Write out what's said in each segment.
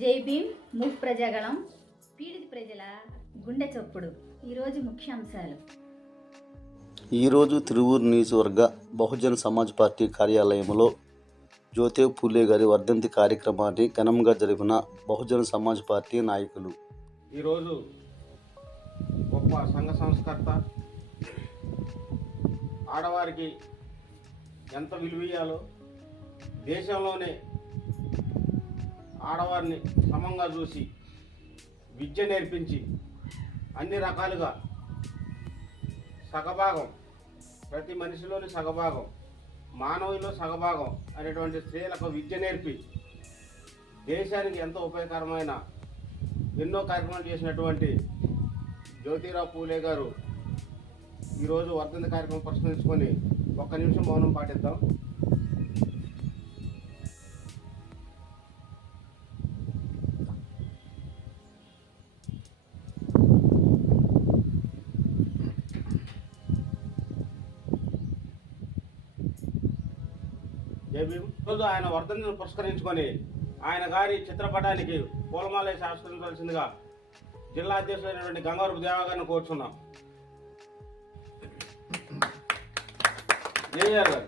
జై భీమ్ మూక్ ప్రజాగళం పీడిత ప్రజల గుండె చప్పుడు. ఈరోజు ముఖ్యాంశాలు. ఈరోజు తిరువూరు నియోజకవర్గ బహుజన సమాజ్ పార్టీ కార్యాలయంలో జ్యోతిరావు పూలే గారి వర్ధంతి కార్యక్రమాన్ని ఘనంగా జరిపిన బహుజన సమాజ్ పార్టీ నాయకులు. ఈరోజు గొప్ప సంఘ సంస్కర్త, ఆడవారికి ఎంత విలువయ్యాలో, దేశంలోనే ఆడవారిని సమంగా చూసి విద్య నేర్పించి అన్ని రకాలుగా సగభాగం, ప్రతి మనిషిలోని సగభాగం, మానవుల్లో సగభాగం అనేటువంటి స్త్రీలకు విద్య నేర్పి దేశానికి ఎంతో ఉపయోగకరమైన ఎన్నో కార్యక్రమాలు చేసినటువంటి జ్యోతిరావు పూలే గారు ఈరోజు వర్ధంతి కార్యక్రమం పురస్కరించుకొని ఒక్క నిమిషం మౌనం పాటిద్దాం. ఈరోజు ఆయన వర్ధంతిని పురస్కరించుకొని ఆయన గారి చిత్రపటానికి పూలమాలేసి ఆవిష్కరించాల్సిందిగా జిల్లా అధ్యక్షుడైనటువంటి గంగవరపు దేవా గారిని కోరుచున్నాం. జేఆర్ గారు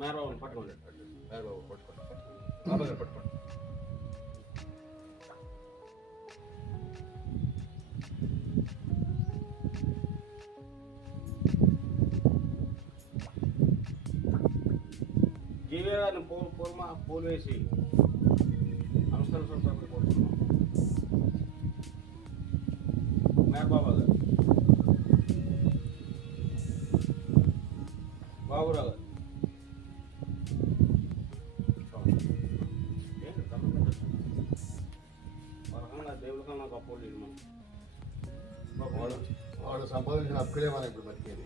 మేరబాబుని పట్టుకోండి. మేరబాబు పట్టుకోండి. జీవీ గారిని పూలు వేసి నమస్కరించడం కోరుతున్నాం. మేరబాబా గారు, బాబురావు గారు, రకంగా దేవుడి కన్నా గొప్ప వాడు సంపాదించిన అప్పుడే మనం ఇప్పుడు బతికేది.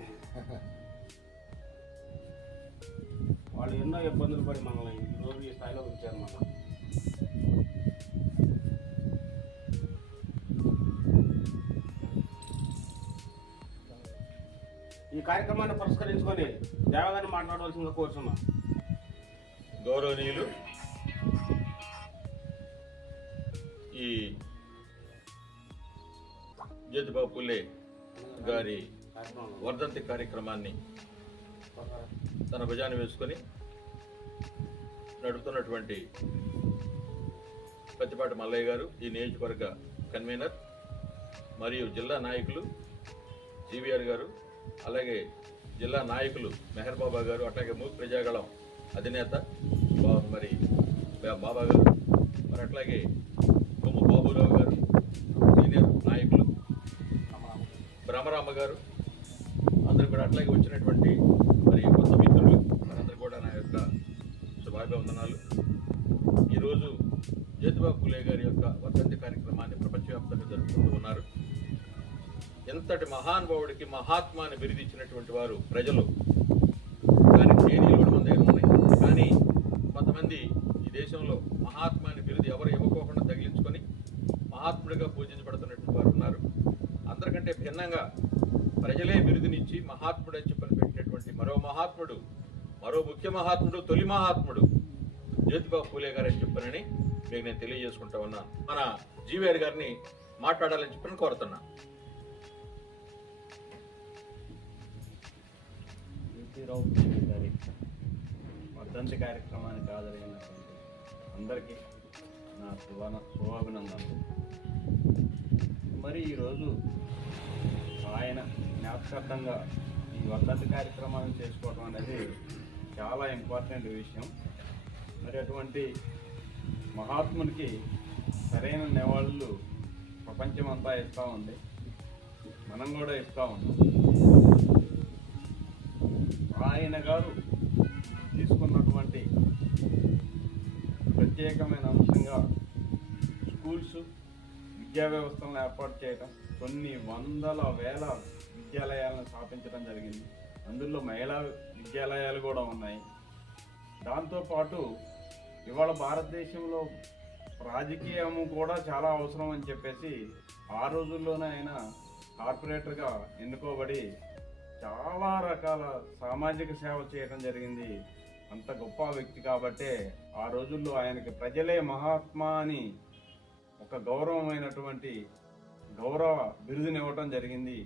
వాళ్ళు ఎన్నో ఇబ్బందులు పడి మనల్ని ఈరోజు ఈ స్థాయిలో ఉంచారు. మనం ఈ కార్యక్రమాన్ని పురస్కరించుకొని దేవగారిని మాట్లాడవలసిందిగా కోరుచున్నాం. గౌరవనీయులు, ఈ జ్యోతిరావు పూలే గారి వర్ధంతి కార్యక్రమాన్ని తన భుజాన్ని వేసుకొని నడుపుతున్నటువంటి పత్తిపాటి మల్లయ్య గారు, ఈ నియోజకవర్గ కన్వీనర్, మరియు జిల్లా నాయకులు జీవీఆర్ గారు, అలాగే జిల్లా నాయకులు మెహర్ బాబా గారు, అట్లాగే మూక్ ప్రజాగళం అధినేత మరి బాబా గారు, మరి అట్లాగే కొమ్ము బాబురావు గారు, సీనియర్ నాయకులు బ్రహ్మరామ గారు, అందరూ కూడా, అట్లాగే వచ్చినటువంటి మరి కొత్త మిత్రులు మనందరూ కూడా నా యొక్క శుభాభివందనాలు. ఈరోజు జ్యోతిరావు పూలే గారి యొక్క వర్ధంతి కార్యక్రమాన్ని ప్రపంచవ్యాప్తంగా జరుపుకుంటూ ఉన్నారు. ఎంతటి మహానుభావుడికి మహాత్మాని బిరుదిచ్చినటువంటి వారు ప్రజలు, దానికి తేదీలు కూడా మన దగ్గర ఉన్నాయి. కానీ కొంతమంది ఈ దేశంలో మహాత్మాని బిరుది ఎవరు ఇవ్వకోకుండా తగిలించుకొని మహాత్ముడిగా పూజించబడుతున్నటువంటి వారు ఉన్నారు. అందరికంటే భిన్నంగా ప్రజలే బిరుదునిచ్చి మహాత్ముడు అని చెప్పని పెట్టినటువంటి మరో మహాత్ముడు, మరో ముఖ్య మహాత్ముడు, తొలి మహాత్ముడు జ్యోతిరావు పూలే గారు అని చెప్పనని మీకు నేను తెలియజేసుకుంటా ఉన్నాను. మన జీవీఆర్ గారిని మాట్లాడాలని చెప్పని కోరుతున్నా. జ్యోతిరావు పూలే గారి వర్ధంతి కార్యక్రమానికి హాజరైనటువంటి అందరికీ నా శుభాభినందనలు. మరి ఈరోజు ఆయన జ్ఞాపకార్థంగా ఈ వర్ధంతి కార్యక్రమాన్ని చేసుకోవడం అనేది చాలా ఇంపార్టెంట్ విషయం. మరి అటువంటి మహాత్మునికి సరైన నివాళులు ప్రపంచమంతా ఇస్తూ ఉంది, మనం కూడా ఇస్తూ ఉన్నాం. ఆయన గారు తీసుకున్నటువంటి ప్రత్యేకమైన అంశంగా స్కూల్స్, విద్యా వ్యవస్థలను ఏర్పాటు చేయడం, కొన్ని వందల వేల విద్యాలయాలను స్థాపించడం జరిగింది. అందులో మహిళా విద్యాలయాలు కూడా ఉన్నాయి. దాంతోపాటు ఇవాళ భారతదేశంలో రాజకీయము కూడా చాలా అవసరం అని చెప్పేసి ఆ రోజుల్లోనే ఆయన కార్పొరేటర్గా ఎన్నుకోబడి చాలా రకాల సామాజిక సేవ చేయడం జరిగింది అంత గొప్ప వ్యక్తి కాబట్టే ఆ రోజుల్లో ఆయనకి ప్రజలే మహాత్మా అని ఒక గౌరవమైనటువంటి గౌరవ బిరుదునివ్వటం జరిగింది.